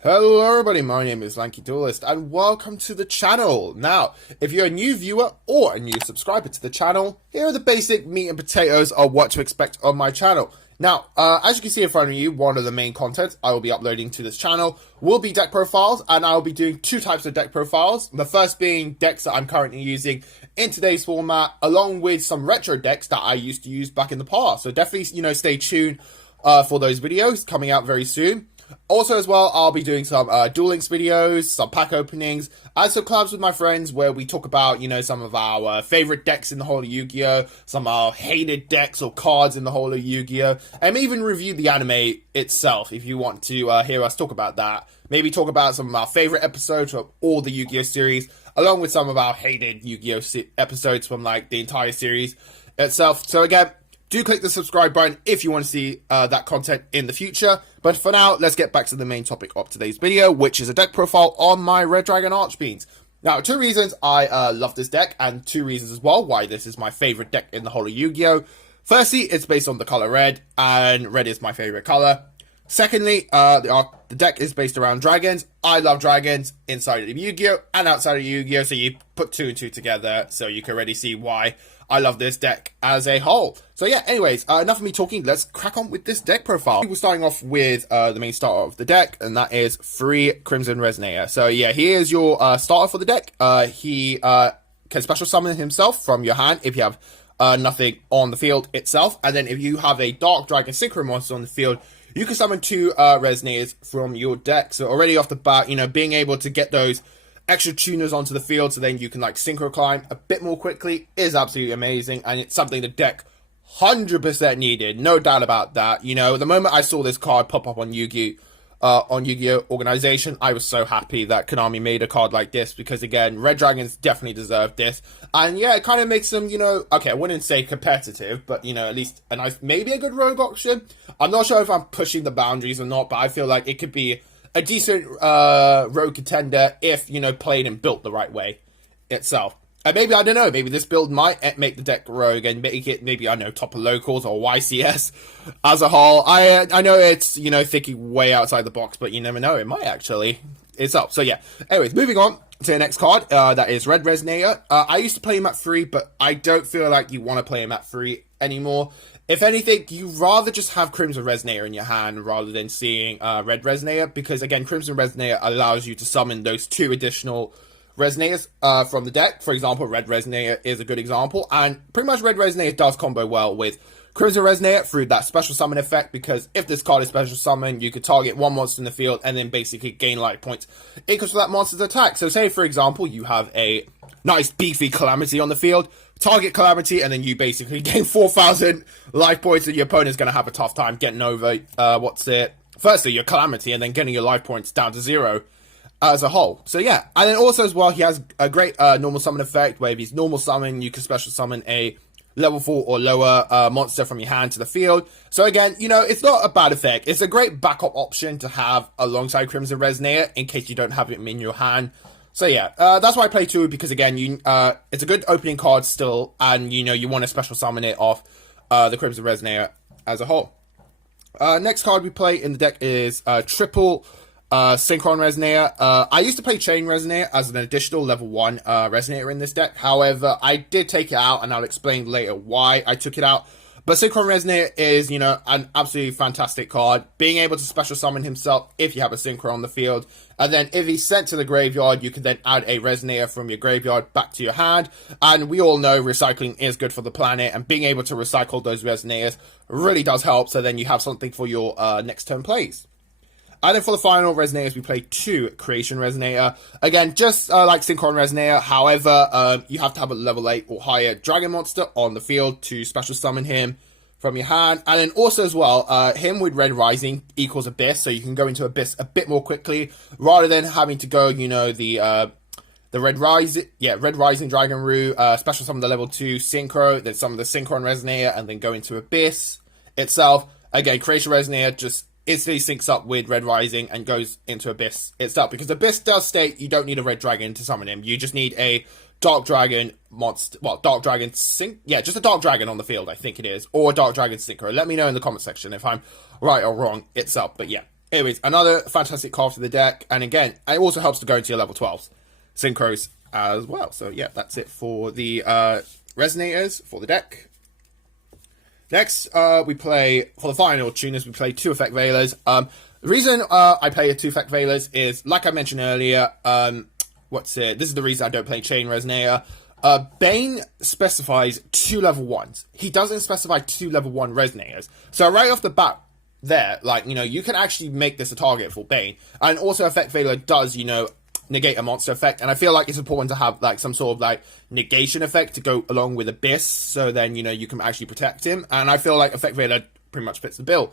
Hello everybody, my name is Lanky Duelist and welcome to the channel. Now, if you're a new viewer or a new subscriber to the channel, here are the basic meat and potatoes of what to expect on my channel. Now, as you can see in front of you, one of the main contents I will be uploading to this channel will be deck profiles, and I will be doing two types of deck profiles. The first being decks that I'm currently using in today's format, along with some retro decks that I used to use back in the past. So definitely, stay tuned for those videos coming out very soon. Also, as well, I'll be doing some Duel Links videos, some pack openings, and some collabs with my friends where we talk about, some of our favorite decks in the whole of Yu-Gi-Oh!, some of our hated decks or cards in the whole of Yu-Gi-Oh!, and even review the anime itself if you want to hear us talk about that. Maybe talk about some of our favorite episodes of all the Yu-Gi-Oh! Series, along with some of our hated Yu-Gi-Oh! Episodes from, the entire series itself. So again, do click the subscribe button if you want to see that content in the future. But for now, let's get back to the main topic of today's video, which is a deck profile on my Red Dragon Archfiend. Now, two reasons I love this deck, and two reasons as well why this is my favorite deck in the whole of Yu-Gi-Oh! Firstly, it's based on the color red, and red is my favorite color. Secondly, the deck is based around dragons. I love dragons inside of Yu-Gi-Oh! And outside of Yu-Gi-Oh! So you put two and two together, so you can already see why I love this deck as a whole. So yeah, anyways, enough of me talking. Let's crack on with this deck profile. We're starting off with the main starter of the deck, and that is free Crimson Resonator. So yeah, he is your starter for the deck. He can special summon himself from your hand if you have nothing on the field itself. And then if you have a Dark Dragon Synchro monster on the field, you can summon two Resonators from your deck. So already off the bat, being able to get those extra tuners onto the field so then you can synchro climb a bit more quickly is absolutely amazing, and it's something the deck 100% needed, no doubt about that. The moment I saw this card pop up on Yu-Gi-Oh! Organization, I was so happy that Konami made a card like this, because again, Red Dragons definitely deserve this. And yeah, it kind of makes them, okay, I wouldn't say competitive, but at least a nice, maybe a good rogue option. I'm not sure if I'm pushing the boundaries or not, but I feel like it could be a decent rogue contender if, played and built the right way itself. And maybe, I don't know, maybe this build might make the deck rogue and make it, maybe, I don't know, top of locals or YCS as a whole. I know it's, thinking way outside the box, but you never know, it might actually. It's up. So yeah, anyways, moving on to the next card, that is Red Resonator. I used to play him at 3, but I don't feel like you want to play him at 3 anymore. If anything, you rather just have Crimson Resonator in your hand rather than seeing Red Resonator, because again, Crimson Resonator allows you to summon those two additional Resonators from the deck. For example, Red Resonator is a good example, and pretty much Red Resonator does combo well with Crimson Resonator through that special summon effect, because if this card is special summon, you could target one monster in the field and then basically gain life points equal to that monster's attack. So say, for example, you have a nice beefy Calamity on the field, target Calamity, and then you basically gain 4,000 life points, and your opponent's going to have a tough time getting over, firstly, your Calamity, and then getting your life points down to 0 as a whole. So yeah, and then also as well, he has a great normal summon effect, where if he's normal summon, you can special summon a level 4 or lower monster from your hand to the field. So again, it's not a bad effect. It's a great backup option to have alongside Crimson Resonator in case you don't have him in your hand. So yeah, that's why I play 2, because again, it's a good opening card still, and you want to special summon it off the Crimson Resonator as a whole. Next card we play in the deck is triple Synchron Resonator. I used to play Chain Resonator as an additional level 1 Resonator in this deck. However, I did take it out, and I'll explain later why I took it out. But Synchron Resonator is, an absolutely fantastic card. Being able to special summon himself if you have a Synchro on the field. And then if he's sent to the graveyard, you can then add a Resonator from your graveyard back to your hand. And we all know recycling is good for the planet. And being able to recycle those Resonators really does help. So then you have something for your next turn plays. And then for the final Resonators, we play 2 Creation Resonator. Again, just like Synchron Resonator, however, you have to have a level 8 or higher Dragon Monster on the field to special summon him from your hand. And then also as well, him with Red Rising equals Abyss, so you can go into Abyss a bit more quickly, rather than having to go, the Red Rising Dragon route, special summon the level 2 Synchro, then summon the Synchron Resonator, and then go into Abyss itself. Again, Creation Resonator just instantly syncs up with Red Rising and goes into Abyss itself, because Abyss does state you don't need a Red Dragon to summon him. You just need a Dark Dragon monster, Dark Dragon just a Dark Dragon on the field, I think it is, or a Dark Dragon Synchro. Let me know in the comment section if I'm right or wrong itself, but yeah. Anyways, another fantastic card for the deck, and again, it also helps to go into your level 12s synchros as well. So yeah, that's it for the Resonators for the deck. Next, we play, for the final tuners, we play 2 Effect Veilers. The reason I play 2 Effect Veilers is, like I mentioned earlier, this is the reason I don't play Chain Resonator. Bane specifies 2 level 1s. He doesn't specify 2 level 1 Resonators. So right off the bat, there, like, you know, you can actually make this a target for Bane. And also Effect Veiler does, you know, negate a monster effect, and I feel like it's important to have like some sort of like negation effect to go along with Abyss, so then, you know, you can actually protect him. And I feel like Effect Veiler pretty much fits the bill,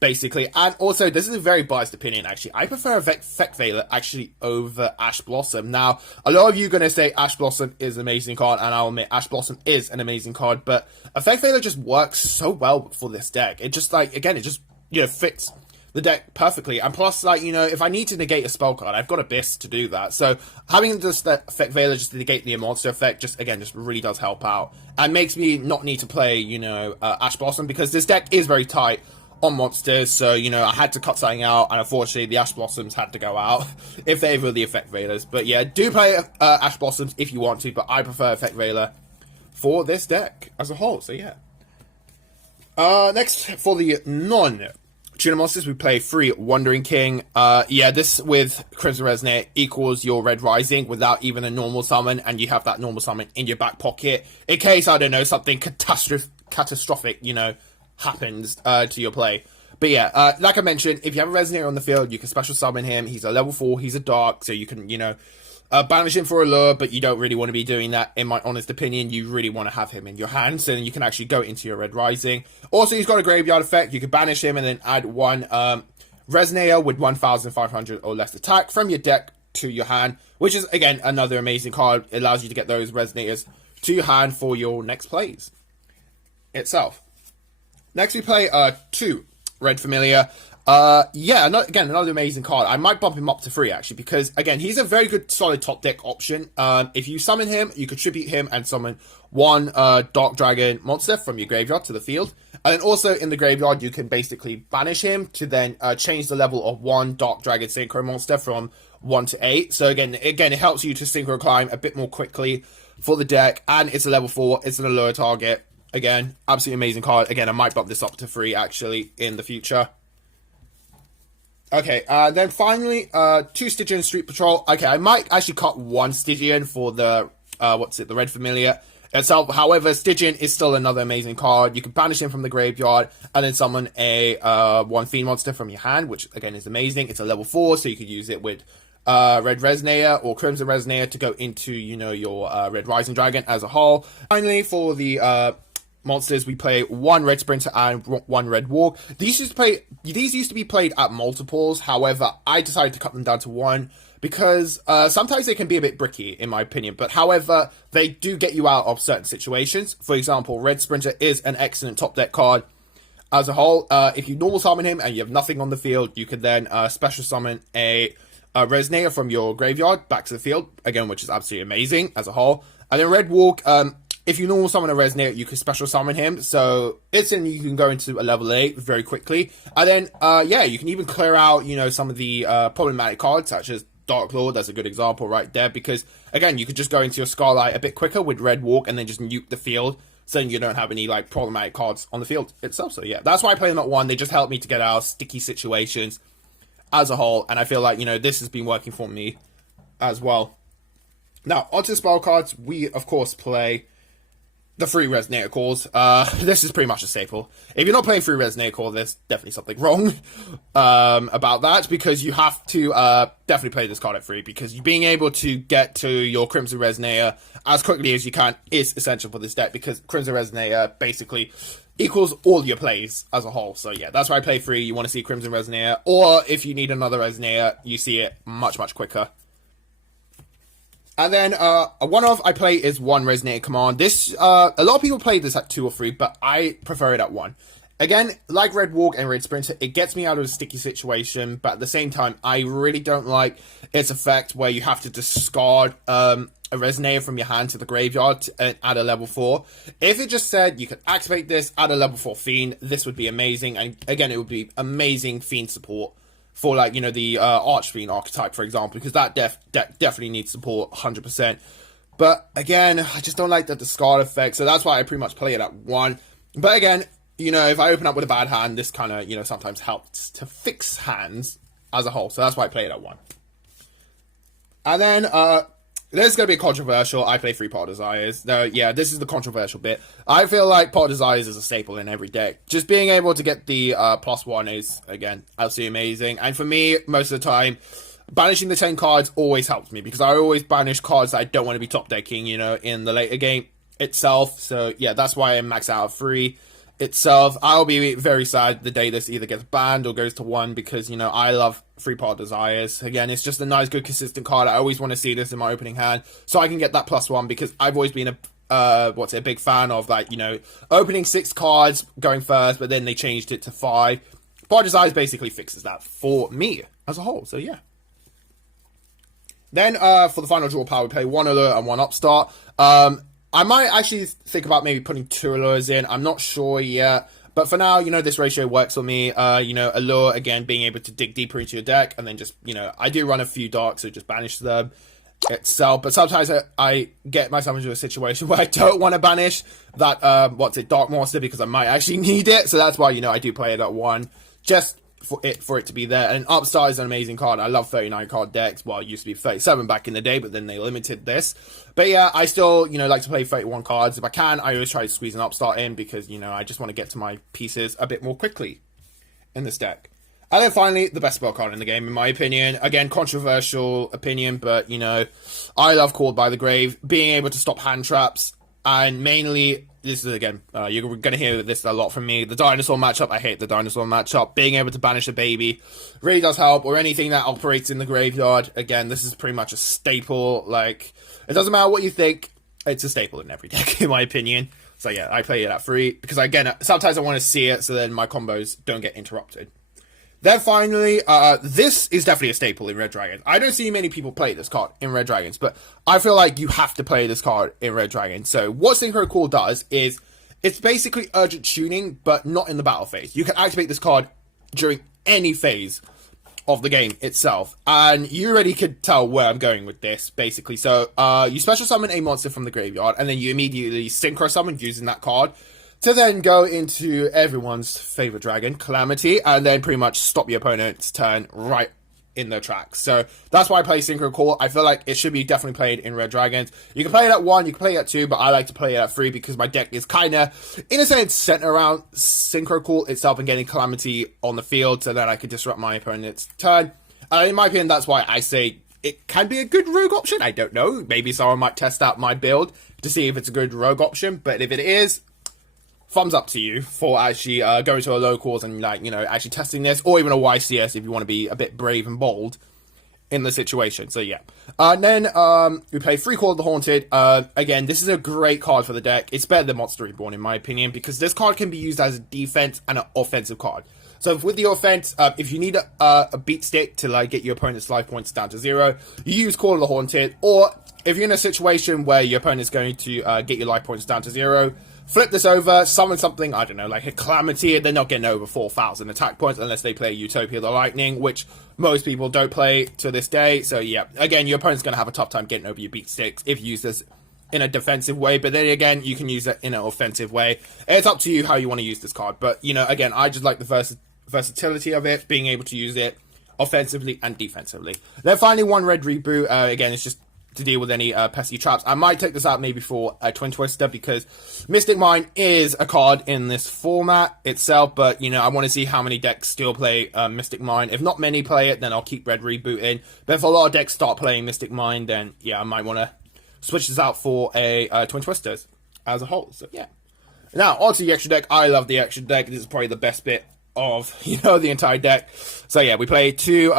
basically. And also, this is a very biased opinion, actually. I prefer Effect Veiler actually over Ash Blossom. Now, a lot of you are going to say Ash Blossom is an amazing card, and I'll admit Ash Blossom is an amazing card, but Effect Veiler just works so well for this deck. It just, like, again, it just, you know, fits the deck perfectly. And plus, like, you know, if I need to negate a spell card, I've got Abyss to do that. So having just that Effect Veiler just to negate the monster effect just really does help out, and makes me not need to play, you know, Ash Blossom, because this deck is very tight on monsters. So, you know, I had to cut something out, and unfortunately the Ash Blossoms had to go out if they were the Effect Veilers. But yeah, do play Ash Blossoms if you want to, but I prefer Effect Veiler for this deck as a whole. So yeah. Next, for the non-tuner monsters, we play 3 Wandering King. Yeah, this with Crimson Resonate equals your Red Rising without even a normal summon, and you have that normal summon in your back pocket in case, I don't know, something catastrophic, you know, happens to your play. But yeah, like I mentioned, if you have a Resonator on the field, you can special summon him. He's a level 4, he's a dark, so you can, you know, banish him for a lure, but you don't really want to be doing that, in my honest opinion. You really want to have him in your hand, so then you can actually go into your Red Rising. Also, he's got a graveyard effect. You can banish him and then add 1 Resonator with 1,500 or less attack from your deck to your hand, which is, again, another amazing card. It allows you to get those Resonators to your hand for your next plays itself. Next, we play 2 Red Familiar. Yeah, another amazing card. I might bump him up to 3, actually, because, again, he's a very good, solid top deck option. If you summon him, you contribute him and summon 1 Dark Dragon monster from your graveyard to the field. And then also in the graveyard, you can basically banish him to then change the level of 1 Dark Dragon Synchro monster from 1 to 8. So again, it helps you to Synchro climb a bit more quickly for the deck. And it's a level 4, it's an allure target. Again, absolutely amazing card. Again, I might bump this up to 3, actually, in the future. Okay, then finally, 2 Stygian Street Patrol. Okay, I might actually cut 1 Stygian for the, the Red Familiar itself. However, Stygian is still another amazing card. You can banish him from the graveyard, and then summon a, 1 Fiend monster from your hand, which, again, is amazing. It's a level 4, so you could use it with, Red Resonator or Crimson Resonator to go into, you know, your, Red Rising Dragon as a whole. Finally, for the, monsters, we play 1 Red Sprinter and 1 Red Warg. These used to be played at multiples. However, I decided to cut them down to 1 because sometimes they can be a bit bricky, in my opinion. But however, they do get you out of certain situations. For example, Red Sprinter is an excellent top deck card as a whole. If you normal summon him and you have nothing on the field, you can then special summon a Resonator from your graveyard back to the field, again, which is absolutely amazing as a whole. And then Red Warg, if you normal summon a Resonator, you can special summon him, so instantly you can go into a level 8 very quickly. And then, yeah, you can even clear out, you know, some of the problematic cards, such as Dark Lord. That's a good example right there, because, again, you could just go into your Scarlight a bit quicker with Red Walk and then just nuke the field, so you don't have any, like, problematic cards on the field itself. So, yeah, that's why I play them at 1. They just help me to get out of sticky situations as a whole, and I feel like, you know, this has been working for me as well. Now, onto the spell cards, we, of course, play the 3 Resonator cores. This is pretty much a staple. If you're not playing 3 Resonator core, there's definitely something wrong about that, because you have to definitely play this card at 3, because being able to get to your Crimson Resonator as quickly as you can is essential for this deck, because Crimson Resonator basically equals all your plays as a whole. So yeah, that's why I play 3. You want to see Crimson Resonator, or if you need another Resonator, you see it much, much quicker. And then, one of I play is 1 Resonator Command. This, a lot of people play this at 2 or 3, but I prefer it at 1. Again, like Red Walk and Red Sprinter, it gets me out of a sticky situation, but at the same time, I really don't like its effect where you have to discard, a Resonator from your hand to the graveyard and add a level 4. If it just said you could activate this, add a level 4 Fiend, this would be amazing, and again, it would be amazing Fiend support for like, you know, the Archfiend archetype, for example, because that definitely needs support 100%. But again, I just don't like the discard effect, so that's why I pretty much play it at 1. But again, you know, if I open up with a bad hand, this kind of, you know, sometimes helps to fix hands as a whole, so that's why I play it at 1. And then, this is going to be controversial. I play 3 Pot Desires. No, yeah, this is the controversial bit. I feel like Pot Desires is a staple in every deck. Just being able to get the +1 is, again, absolutely amazing. And for me, most of the time, banishing the 10 cards always helps me, because I always banish cards that I don't want to be top decking, you know, in the later game itself. So, yeah, that's why I max out at 3 itself. I'll be very sad the day this either gets banned or goes to 1, because, you know, I love 3 Pot Desires. Again, it's just a nice, good, consistent card. I always want to see this in my opening hand, so I can get that +1, because I've always been a big fan of, like, you know, opening 6 cards going first, but then they changed it to 5. Pot Desires basically fixes that for me as a whole, so yeah. Then, for the final draw power, we play 1 Allure and 1 Upstart. I might actually think about maybe putting 2 Allures in. I'm not sure yet. But for now, you know, this ratio works for me. You know, Allure, again, being able to dig deeper into your deck. And then just, you know, I do run a few Darks, so just banish them itself. But sometimes I get myself into a situation where I don't want to banish that, Dark Monster, because I might actually need it. So that's why, you know, I do play it at 1. Just for it to be there. And Upstart is an amazing card. I love 39 card decks. Well, it used to be 37 back in the day, but then they limited this. But yeah, I still, you know, like to play 31 cards. If I can, I always try to squeeze an Upstart in, because, you know, I just want to get to my pieces a bit more quickly in this deck. And then finally, the best spell card in the game, in my opinion. Again, controversial opinion, but, you know, I love Called by the Grave. Being able to stop hand traps, and mainly, this is, again, you're going to hear this a lot from me. The dinosaur matchup, I hate the dinosaur matchup. Being able to banish a baby really does help, or anything that operates in the graveyard. Again, this is pretty much a staple. Like, it doesn't matter what you think, it's a staple in every deck, in my opinion. So yeah, I play it at 3, because again, sometimes I want to see it, so then my combos don't get interrupted. Then finally, this is definitely a staple in Red Dragons. I don't see many people play this card in Red Dragons, but I feel like you have to play this card in Red Dragons. So what Synchro Call does is, it's basically urgent tuning, but not in the battle phase. You can activate this card during any phase of the game itself, and you already could tell where I'm going with this, basically. So, you special summon a monster from the graveyard, and then you immediately Synchro summon using that card, to then go into everyone's favorite dragon, Calamity, and then pretty much stop your opponent's turn right in their tracks. So that's why I play Synchro Call. I feel like it should be definitely played in Red Dragons. You can play it at 1, you can play it at 2, but I like to play it at 3, because my deck is kind of, in a sense, centered around Synchro Call itself and getting Calamity on the field, so that I could disrupt my opponent's turn. In my opinion, that's why I say it can be a good rogue option. I don't know. Maybe someone might test out my build to see if it's a good rogue option, but if it is, thumbs up to you for actually going to a locals and, like, you know, actually testing this, or even a YCS if you want to be a bit brave and bold in the situation. So yeah. Then we play 3 Call of the Haunted. Again, this is a great card for the deck. It's better than Monster Reborn in my opinion, because this card can be used as a defense and an offensive card. So with the offense, if you need a beat stick to, like, get your opponent's life points down to 0, you use Call of the Haunted. Or if you're in a situation where your opponent's going to get your life points down to 0, flip this over, summon something, I don't know, like a Calamity, and they're not getting over 4,000 attack points unless they play Utopia the Lightning, which most people don't play to this day. So yeah, again, your opponent's going to have a tough time getting over your beat sticks if you use this in a defensive way, but then again, you can use it in an offensive way. It's up to you how you want to use this card, but, you know, again, I just like the versatility of it, being able to use it offensively and defensively. Then finally, 1 Red Reboot. Again, it's just to deal with any pesky traps. I might take this out maybe for a Twin Twister, because Mystic Mine is a card in this format itself, but, you know, I want to see how many decks still play Mystic Mine. If not many play it, then I'll keep Red Reboot in. But if a lot of decks start playing Mystic Mine, then yeah, I might want to switch this out for a Twin Twisters as a whole. So yeah. Now, onto the extra deck. I love the extra deck. This is probably the best bit of, you know, the entire deck. So yeah, we play 2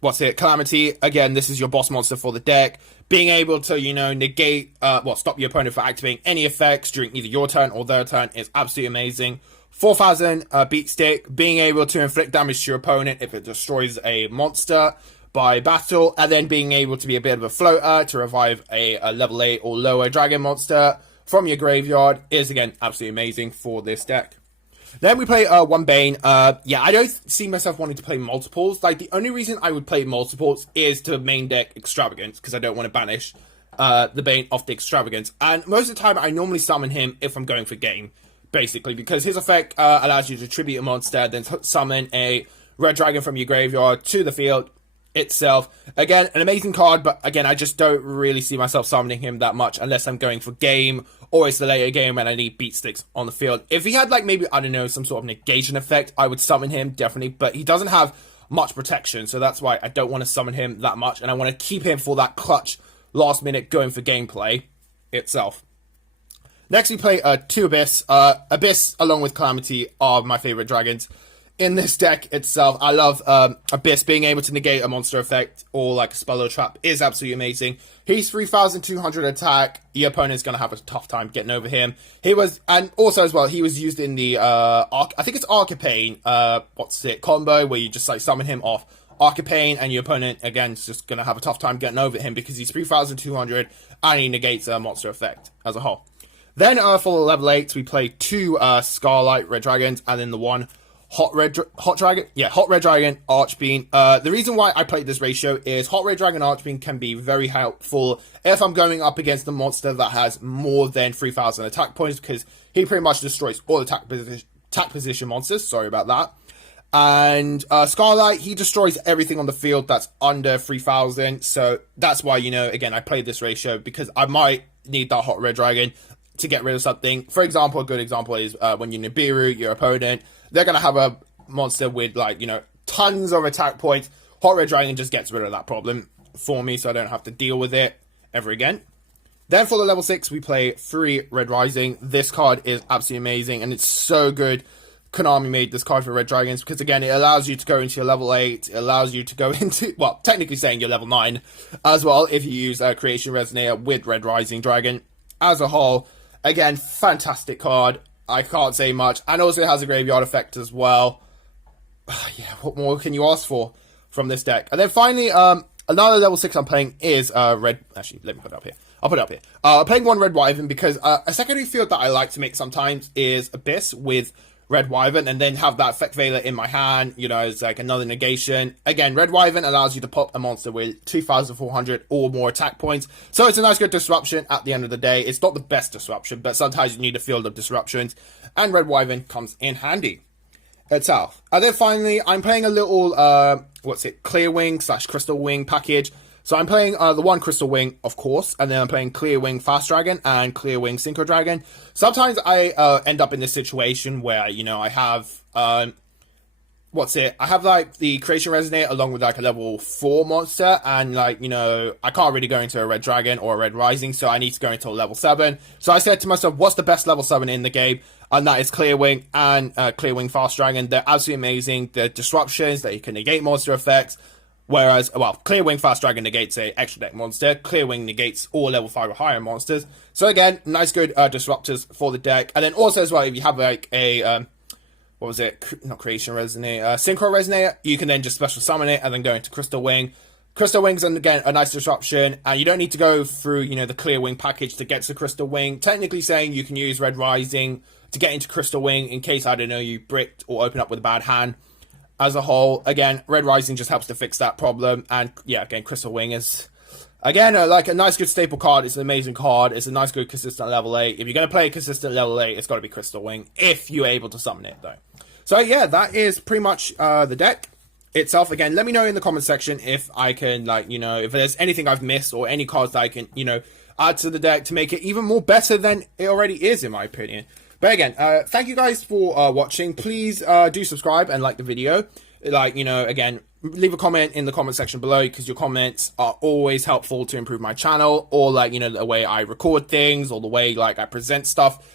Calamity. Again, this is your boss monster for the deck. Being able to, you know, negate, stop your opponent from activating any effects during either your turn or their turn is absolutely amazing. 4,000 beat stick. Being able to inflict damage to your opponent if it destroys a monster by battle. And then being able to be a bit of a floater to revive a level 8 or lower dragon monster from your graveyard is, again, absolutely amazing for this deck. Then we play one Bane. Yeah, I don't see myself wanting to play multiples. Like, the only reason I would play multiples is to main deck Extravagance, because I don't want to banish the Bane off the Extravagance. And most of the time, I normally summon him if I'm going for game, basically, because his effect allows you to tribute a monster, then summon a red dragon from your graveyard to the field itself. Again, an amazing card, but again, I just don't really see myself summoning him that much unless I'm going for game, or it's the later game and I need beat sticks on the field. If he had, like, maybe, I don't know, some sort of negation effect, I would summon him, definitely, but he doesn't have much protection, so that's why I don't want to summon him that much, and I want to keep him for that clutch last minute going for gameplay itself. Next, we play two Abyss. Abyss, along with Calamity, are my favorite dragons in this deck itself. I love Abyss. Being able to negate a monster effect or like a spell or trap is absolutely amazing. He's 3,200 attack. Your opponent's going to have a tough time getting over him. He was, and also as well, he was used in the, I think it's Archfiend, combo, where you just like summon him off Archfiend, and your opponent, again, is just going to have a tough time getting over him because he's 3,200 and he negates a monster effect as a whole. Then for level 8, we play two Scarlight Red Dragons, and then the one Hot Red Dragon Archfiend. The reason why I played this ratio is Hot Red Dragon Archfiend can be very helpful if I'm going up against a monster that has more than 3,000 attack points, because he pretty much destroys all attack position monsters. Sorry about that. And Scarlight, he destroys everything on the field that's under 3,000. So that's why, you know, again, I played this ratio because I might need that Hot Red Dragon to get rid of something. For example, a good example is when you Nibiru, your opponent, they're going to have a monster with, like, you know, tons of attack points. Hot Red Dragon just gets rid of that problem for me, so I don't have to deal with it ever again. Then for the level 6, we play 3 Red Rising. This card is absolutely amazing, and it's so good. Konami made this card for Red Dragons because, again, it allows you to go into your level 8. It allows you to go into, well, technically saying you're level 9 as well if you use Creation Resonator with Red Rising Dragon as a whole. Again, fantastic card. I can't say much. And also it has a graveyard effect as well. Yeah, what more can you ask for from this deck? And then finally, another level 6 I'm playing is Red... Actually, let me put it up here. I'll put it up here. I'm playing one Red Wyvern because a secondary field that I like to make sometimes is Abyss with Red Wyvern, and then have that Effect Veiler in my hand, you know, it's like another negation. Again, Red Wyvern allows you to pop a monster with 2,400 or more attack points, so it's a nice good disruption at the end of the day. It's not the best disruption, but sometimes you need a field of disruptions, and Red Wyvern comes in handy itself. And then finally, I'm playing a little, Clear Wing / Crystal Wing package. So I'm playing the one Crystal Wing, of course, and then I'm playing Clear Wing Fast Dragon and Clear Wing Synchro Dragon. Sometimes I end up in this situation where, you know, I have, I have, like, the Creation Resonator along with, like, a level 4 monster, and, like, you know, I can't really go into a Red Dragon or a Red Rising, so I need to go into a level 7. So I said to myself, what's the best level 7 in the game? And that is Clear Wing and Clear Wing Fast Dragon. They're absolutely amazing. They're disruptions, they can negate monster effects. Whereas, well, Clear Wing Fast Dragon negates a extra deck monster. Clear Wing negates all level 5 or higher monsters. So again, nice good disruptors for the deck. And then also as well, if you have like a, not Creation Resonator, Synchro Resonator, you can then just special summon it and then go into Crystal Wing. Crystal Wing's, again, a nice disruption, and you don't need to go through, you know, the Clear Wing package to get to Crystal Wing. Technically saying you can use Red Rising to get into Crystal Wing in case, I don't know, you bricked or open up with a bad hand. As a whole, again, Red Rising just helps to fix that problem. And yeah, again, Crystal Wing is, again, like a nice good staple card. It's an amazing card. It's a nice good consistent level 8. If you're going to play a consistent level 8, it's got to be Crystal Wing, if you're able to summon it, though. So yeah, that is pretty much the deck itself. Again, let me know in the comment section if I can, like, you know, if there's anything I've missed or any cards that I can, you know, add to the deck to make it even more better than it already is, in my opinion. But again, thank you guys for watching. Please do subscribe and like the video. Like, you know, again, leave a comment in the comment section below, because your comments are always helpful to improve my channel, or, like, you know, the way I record things, or the way, like, I present stuff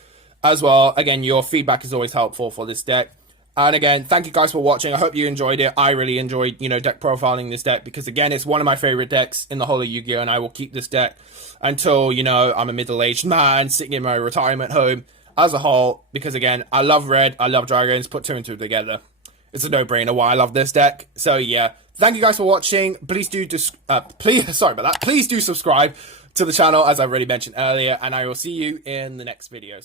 as well. Again, your feedback is always helpful for this deck. And again, thank you guys for watching. I hope you enjoyed it. I really enjoyed, you know, deck profiling this deck, because again, it's one of my favorite decks in the whole of Yu-Gi-Oh! And I will keep this deck until, you know, I'm a middle-aged man sitting in my retirement home as a whole, because again, I love red, I love dragons. Put 2 and 2 together, it's a no-brainer why I love this deck. So yeah, thank you guys for watching. Please do please do subscribe to the channel, as I've already mentioned earlier, and I will see you in the next video.